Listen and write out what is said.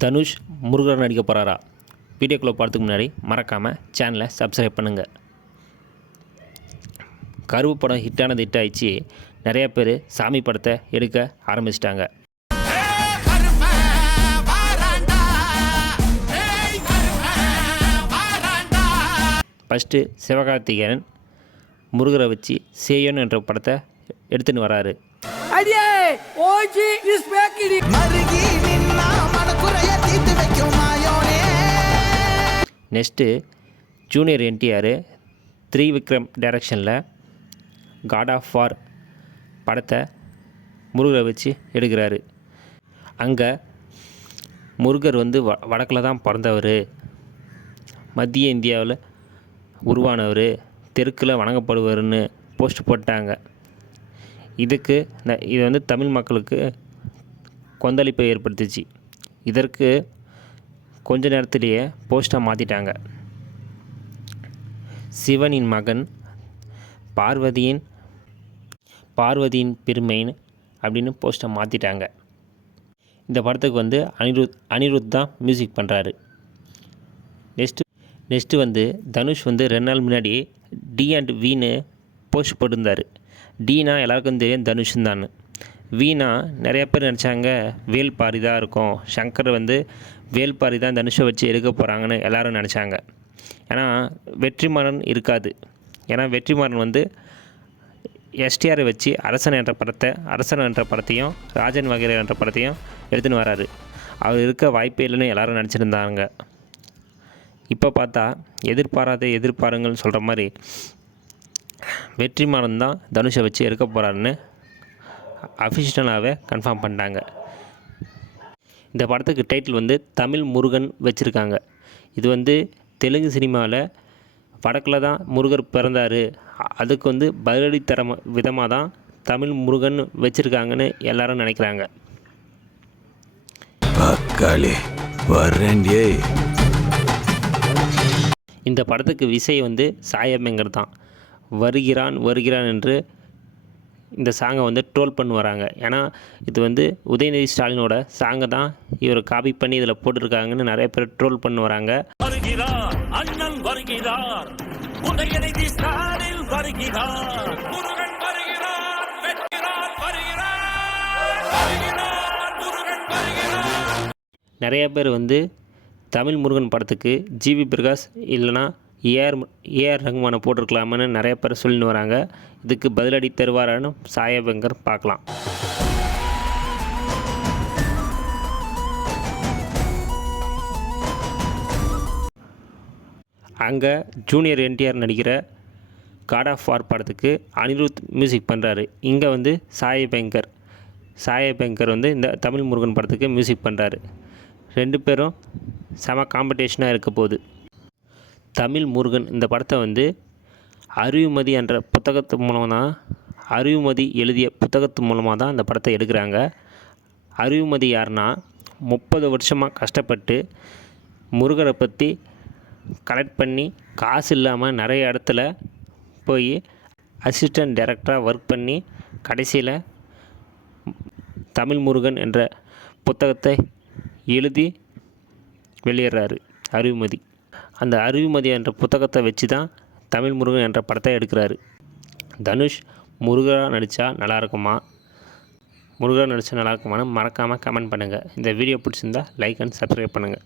தனுஷ் முருகன் நடிக்க போகிறாரா? வீடியோக்குள்ளே போகிறதுக்கு முன்னாடி மறக்காமல் சேனலை சப்ஸ்கிரைப் பண்ணுங்கள். கருவு படம் ஹிட்டானது ஹிட் ஆயிடுச்சு. நிறைய பேர் சாமி படத்தை எடுக்க ஆரம்பிச்சிட்டாங்க. ஃபஸ்ட்டு சிவகார்த்திகேயன் முருகரை வச்சு சேயன் என்ற படத்தை எடுத்துன்னு வராரு. நெக்ஸ்ட்டு ஜூனியர் என்டிஆர் விக்ரம் டைரக்ஷனில் காட் ஆஃப் வார் படத்தை முருகரை வச்சு எடுக்கிறாரு. அங்கே முருகர் வடக்கில் தான் பிறந்தவர், மத்திய இந்தியாவில் உருவானவர், தெற்கில் வணங்கப்படுவார்னு போஸ்ட் போட்டாங்க. இது தமிழ் மக்களுக்கு கொந்தளிப்பை ஏற்படுத்துச்சு. இதற்கு கொஞ்ச நேரத்திலேயே போஸ்ட்டை மாற்றிட்டாங்க. சிவனின் மகன், பார்வதியின் பெருமைன்னு அப்படின்னு போஸ்ட்டை மாற்றிட்டாங்க. இந்த படத்துக்கு அனிருத் தான் மியூசிக் பண்ணுறாரு. நெக்ஸ்ட்டு தனுஷ் 2 நாள் முன்னாடி D&Vன்னு போஸ்ட் போட்டிருந்தார். டீனா எல்லாருக்கும் தெரியும் தனுஷன் தான். வீணா நிறைய பேர் நினச்சாங்க வேல்பாரி தான் இருக்கும், சங்கர் வேல்பாரி தான் தனுஷை வச்சு எடுக்க போகிறாங்கன்னு எல்லோரும் நினச்சாங்க. ஏன்னா வெற்றிமாறன் இருக்காது. ஏன்னா வெற்றிமாறன் எஸ்டிஆரை வச்சு அரசன் என்ற படத்தையும் ராஜன் வகைரா என்ற படத்தையும் எடுத்துன்னு வராரு. அவர் இருக்க வாய்ப்பே இல்லைன்னு எல்லோரும் நினச்சிருந்தாங்க. இப்போ பார்த்தா எதிர்பாருங்கள்னு சொல்கிற மாதிரி வெற்றிமாறன் தான் தனுஷை வச்சு எடுக்க போகிறாருன்னு அஃபிஷியலாகவே கன்ஃபார்ம் பண்ணிட்டாங்க. இந்த படத்துக்கு டைட்டில் தமிழ் முருகன் வச்சுருக்காங்க. இது தெலுங்கு சினிமாவில் வடக்கில் தான் முருகர் பிறந்தார், அதுக்கு பதிலடி தர விதமாக தான் தமிழ் முருகன் வச்சுருக்காங்கன்னு எல்லாரும் நினைக்கிறாங்க. இந்த படத்துக்கு விசை சாயபங்கர் தான். வருகிறான் என்று இந்த சாங்கை ட்ரோல் பண்ணி வராங்க. ஏன்னா இது உதயநிதி ஸ்டாலினோட சாங்கை தான் இவர் காப்பி பண்ணி இதில் போட்டிருக்காங்கன்னு நிறைய பேர் ட்ரோல் பண்ணி வராங்க. நிறைய பேர் தமிழ் முருகன் படத்துக்கு ஜிவி பிரகாஷ் இல்லைனா ஏஆர் ரஹ்மானை போட்டிருக்கலாமான்னு நிறைய பேர் சொல்லின்னு வராங்க. இதுக்கு பதிலடி தருவாரான்னு சாயபங்கர் பார்க்கலாம். அங்கே ஜூனியர் என்டிஆர் நடிக்கிற காட் ஆஃப் வார் படத்துக்கு அனிருத் மியூசிக் பண்ணுறாரு. இங்கே சாயபங்கர் இந்த தமிழ் முருகன் படத்துக்கு மியூசிக் பண்ணுறாரு. 2 பேரும் செம காம்படிஷனாக இருக்க போகுது. தமிழ் முருகன் இந்த படத்தை அறிவுமதி என்ற புத்தகத்து மூலமாக தான், அறிவுமதி எழுதிய புத்தகத்து மூலமாக தான் இந்த படத்தை எடுக்கிறாங்க. அறிவுமதி யாருன்னா 30 வருஷமாக கஷ்டப்பட்டு முருகரை பற்றி கலெக்ட் பண்ணி காசு இல்லாமல் நிறைய இடத்துல போய் அசிஸ்டன்ட் டைரக்டராக ஒர்க் பண்ணி கடைசியில் தமிழ் முருகன் என்ற புத்தகத்தை எழுதி வெளியிடுறாரு அறிவுமதி. அந்த அறிவுமதி என்ற புத்தகத்தை வச்சு தான் தமிழ் முருகன் என்ற படத்தை எடுக்கிறாரு. தனுஷ் முருகராக நடித்தா நல்லாயிருக்குமான்னு மறக்காமல் கமெண்ட் பண்ணுங்கள். இந்த வீடியோ பிடிச்சிருந்தால் லைக் அண்ட் சப்ஸ்கிரைப் பண்ணுங்கள்.